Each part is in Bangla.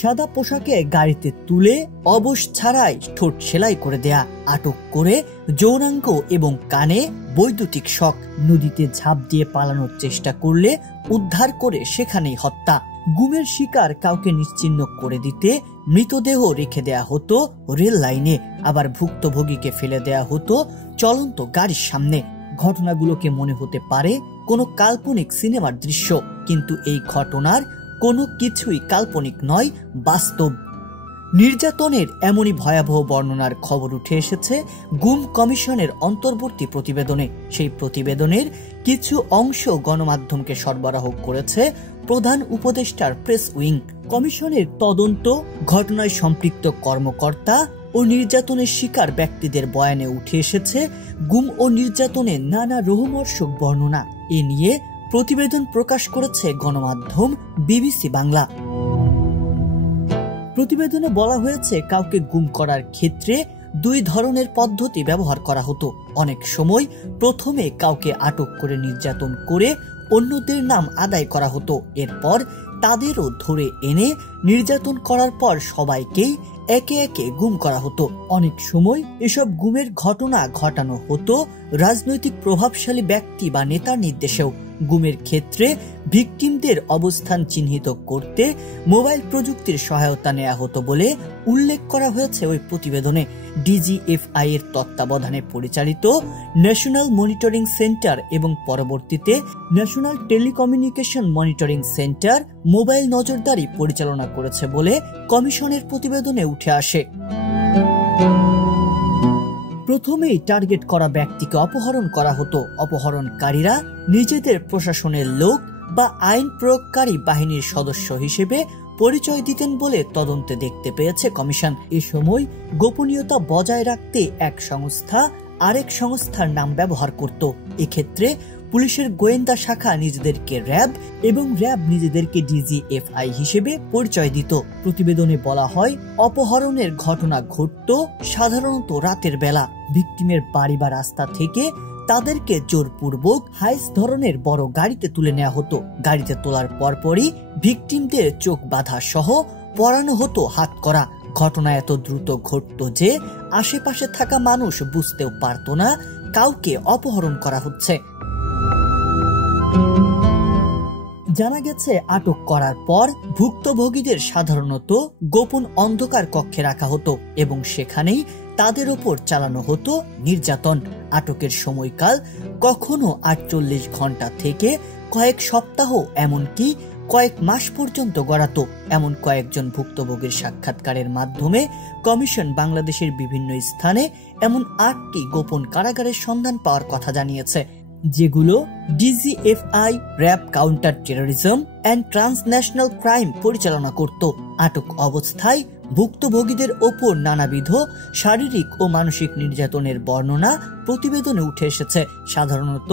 সাদা পোশাকে গাড়িতে তুলে অবশ ছাড়াই ঠোঁট সেলাই করে দেয়া, আটক করে যৌনাঙ্গ এবং কানে বৈদ্যুতিক শক, নদীতে ঝাঁপ দিয়ে পালানোর চেষ্টা করলে উদ্ধার করে সেখানেই হত্যা। গুমের শিকার কাউকে নিশ্চিহ্ন করে দিতে মৃতদেহ রেখে দেয়া হতো রেল লাইনে, আবার ভুক্তভোগীকে ফেলে দেয়া হতো চলন্ত গাড়ির সামনে। ঘটনাগুলোকে মনে হতে পারে কোনো কাল্পনিক সিনেমার দৃশ্য, কিন্তু এই ঘটনার কোনো কিছুই কাল্পনিক নয়, বাস্তব। নির্যাতনের এমনই ভয়াবহ বর্ণনার খবর উঠে এসেছে গুম কমিশনের অন্তর্বর্তী প্রতিবেদনে। সেই প্রতিবেদনের কিছু অংশ গণমাধ্যমকে সরবরাহ করেছে প্রধান উপদেষ্টার প্রেস উইং। কমিশনের তদন্ত, ঘটনায় সম্পৃক্ত কর্মকর্তা ও নির্যাতনের শিকার ব্যক্তিদের বয়ানে উঠে এসেছে গুম ও নির্যাতনের নানা রোমহর্ষক বর্ণনা। এ নিয়ে প্রতিবেদন প্রকাশ করেছে গণমাধ্যম বিবিসি বাংলা। প্রতিবেদনে বলা হয়েছে, কাউকে গুম করার ক্ষেত্রে দুই ধরনের পদ্ধতি ব্যবহার করা হতো। অনেক সময় প্রথমে কাউকে আটক করে নির্যাতন করে অন্যদের নাম আদায় করা হতো, এরপর তাদেরও ধরে এনে নির্যাতন করার পর সবাইকেই একে একে গুম করা হতো। অনেক সময় এসব গুমের ঘটনা ঘটানো হতো রাজনৈতিক প্রভাবশালী ব্যক্তি বা নেতার নির্দেশেও। গুমের ক্ষেত্রে ভিকটিমদের অবস্থান চিহ্নিত করতে মোবাইল প্রযুক্তির সহায়তা নেওয়া হতো বলে উল্লেখ করা হয়েছে ওই প্রতিবেদনে। ডিজিএফআই এর তত্ত্বাবধানে পরিচালিত ন্যাশনাল মনিটরিং সেন্টার এবং পরবর্তীতে national telecommunication monitoring centre mobile নজরদারি পরিচালনা করেছে বলে কমিশনের প্রতিবেদনে উঠে আসে। প্রথমেই টার্গেট করা ব্যক্তিকে অপহরণ করা হতো। অপহরণকারীরা নিজেদের প্রশাসনের লোক বা আইন প্রয়োগকারী বাহিনীর সদস্য হিসেবে পরিচয় দিতেন বলে তদন্তে দেখতে পেয়েছে কমিশন। এ সময় গোপনীয়তা বজায় রাখতে এক সংস্থা আরেক সংস্থার নাম ব্যবহার করত। এক্ষেত্রে পুলিশের গোয়েন্দা শাখা নিজেদেরকে র্যাব এবং র্যাব নিজেদেরকে ডিজিএফআই হিসেবে পরিচয় দিত। প্রতিবেদনে বলা হয়, অপহরণের ঘটনা ঘটত সাধারণত রাতের বেলা। ভিকটিমের বাড়ি বা রাস্তা থেকে তাদেরকে জোরপূর্বক হাইস ধরনের বড় গাড়িতে তুলে নেওয়া হতো। গাড়িতে তোলার পরপরই ভিকটিমদের চোখ বাঁধা সহ পরানো হতো হাত করা। ঘটনা এত দ্রুত ঘটত যে আশেপাশে থাকা মানুষ বুঝতেও পারত না কাউকে অপহরণ করা হচ্ছে। জানা গেছে, আটক করার পর ভুক্তভোগীদের সাধারণত গোপন অন্ধকার কক্ষে রাখা হতো এবং সেখানেই তাদের ওপর চালানো হতো নির্যাতন। আটকের সময়কাল কখনো 48 ঘন্টা থেকে কয়েক সপ্তাহ, এমনকি কয়েক মাস পর্যন্ত গড়াতো। এমন কয়েকজন ভুক্তভোগীর সাক্ষাৎকারের মাধ্যমে কমিশন বাংলাদেশের বিভিন্ন স্থানে এমন 8টি গোপন কারাগারের সন্ধান পাওয়ার কথা জানিয়েছে, যেগুলো DGFI, RAB, counter terrorism and transnational crime পরিচালনা করত। আটক অবস্থায় ভুক্তভোগীদের ওপর নানাবিধ শারীরিক ও মানসিক নির্যাতনের বর্ণনা প্রতিবেদনে উঠে এসেছে। সাধারণত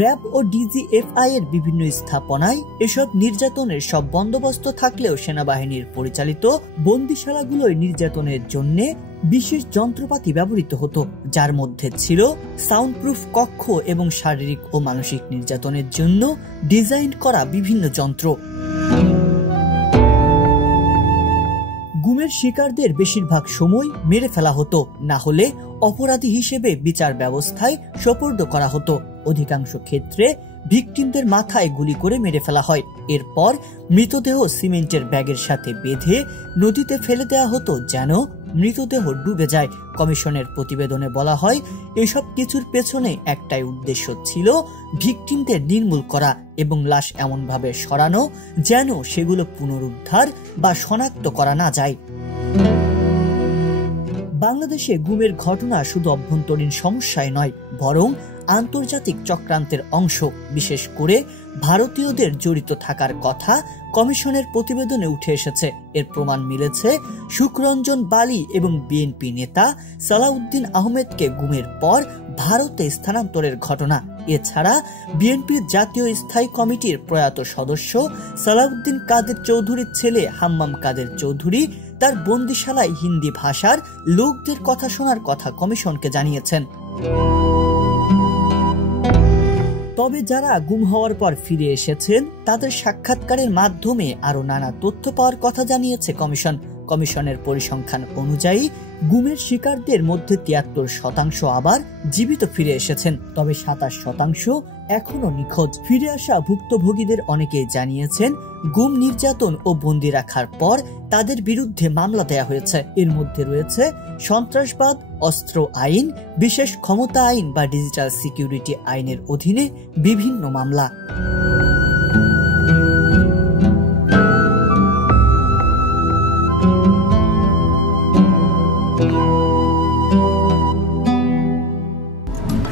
র্যাব ও ডিজিএফআই এর বিভিন্ন স্থাপনায় এসব নির্যাতনের সব বন্দোবস্ত থাকলেও সেনাবাহিনীর পরিচালিত বন্দিশালাগুলোয় নির্যাতনের জন্য বিশেষ যন্ত্রপাতি ব্যবহৃত হতো, যার মধ্যে ছিল সাউন্ডপ্রুফ কক্ষ এবং শারীরিক ও মানসিক নির্যাতনের জন্য ডিজাইন করা বিভিন্ন যন্ত্র। গুমের শিকারদের বেশিরভাগ সময় মেরে ফেলা হতো, না হলে অপরাধী হিসেবে বিচার ব্যবস্থায় সোপর্দ করা হতো। অধিকাংশ ক্ষেত্রে ভিকটিমদের মাথায় গুলি করে মেরে ফেলা হয়। এরপর মৃতদেহ সিমেন্টের ব্যাগের সাথে বেঁধে নদীতে ফেলে দেওয়া হতো যেন মৃতদেহ ডুবে যায়। কমিশনের প্রতিবেদনে বলা হয়, এসব কিছুর পেছনে একটাই উদ্দেশ্য ছিল ভিকটিমদের নির্মূল করা এবং লাশ এমনভাবে সরানো যেন সেগুলো পুনরুদ্ধার বা শনাক্ত করা না যায়। বাংলাদেশে গুমের ঘটনা শুধু অভ্যন্তরীণ সমস্যাই নয়, বরং আন্তর্জাতিক চক্রান্তের অংশ। বিশেষ করে ভারতীয়দের জড়িত থাকার কথা কমিশনের প্রতিবেদনে উঠে এসেছে। এর প্রমাণ মিলেছে সুখরঞ্জন বালি এবং বিএনপি নেতা সালাউদ্দিন আহমেদকে গুমের পর ভারতে স্থানান্তরের ঘটনা। এছাড়া বিএনপির জাতীয় স্থায়ী কমিটির প্রয়াত সদস্য সালাউদ্দিন কাদের চৌধুরীর ছেলে হাম্মাম কাদের চৌধুরী তার বন্দিশালায় হিন্দি ভাষার লোকদের কথা শোনার কথা কমিশনকে জানিয়েছেন। তবে যারা গুম হওয়ার পর ফিরে এসেছেন তাদের সাক্ষাৎকারের মাধ্যমে আরো নানা তথ্য পাওয়ার কথা জানিয়েছে কমিশন। কমিশনের পরিসংখ্যান অনুযায়ী গুমের শিকারদের মধ্যে ৭৩% আবার জীবিত ফিরে এসেছেন, তবে ২৭% এখনো নিখোঁজ। ফিরে আসা ভুক্তভোগীদের অনেকেই জানিয়েছেন গুম, নির্যাতন ও বন্দি রাখার পর তাদের বিরুদ্ধে মামলা দেয়া হয়েছে। এর মধ্যে রয়েছে সন্ত্রাসবাদ, অস্ত্র আইন, বিশেষ ক্ষমতা আইন বা ডিজিটাল সিকিউরিটি আইনের অধীনে বিভিন্ন মামলা।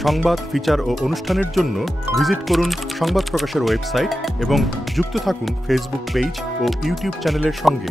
সংবাদ, ফিচার ও অনুষ্ঠানের জন্য ভিজিট করুন সংবাদ প্রকাশের ওয়েবসাইট এবং যুক্ত থাকুন ফেসবুক পেজ ও ইউটিউব চ্যানেলের সঙ্গে।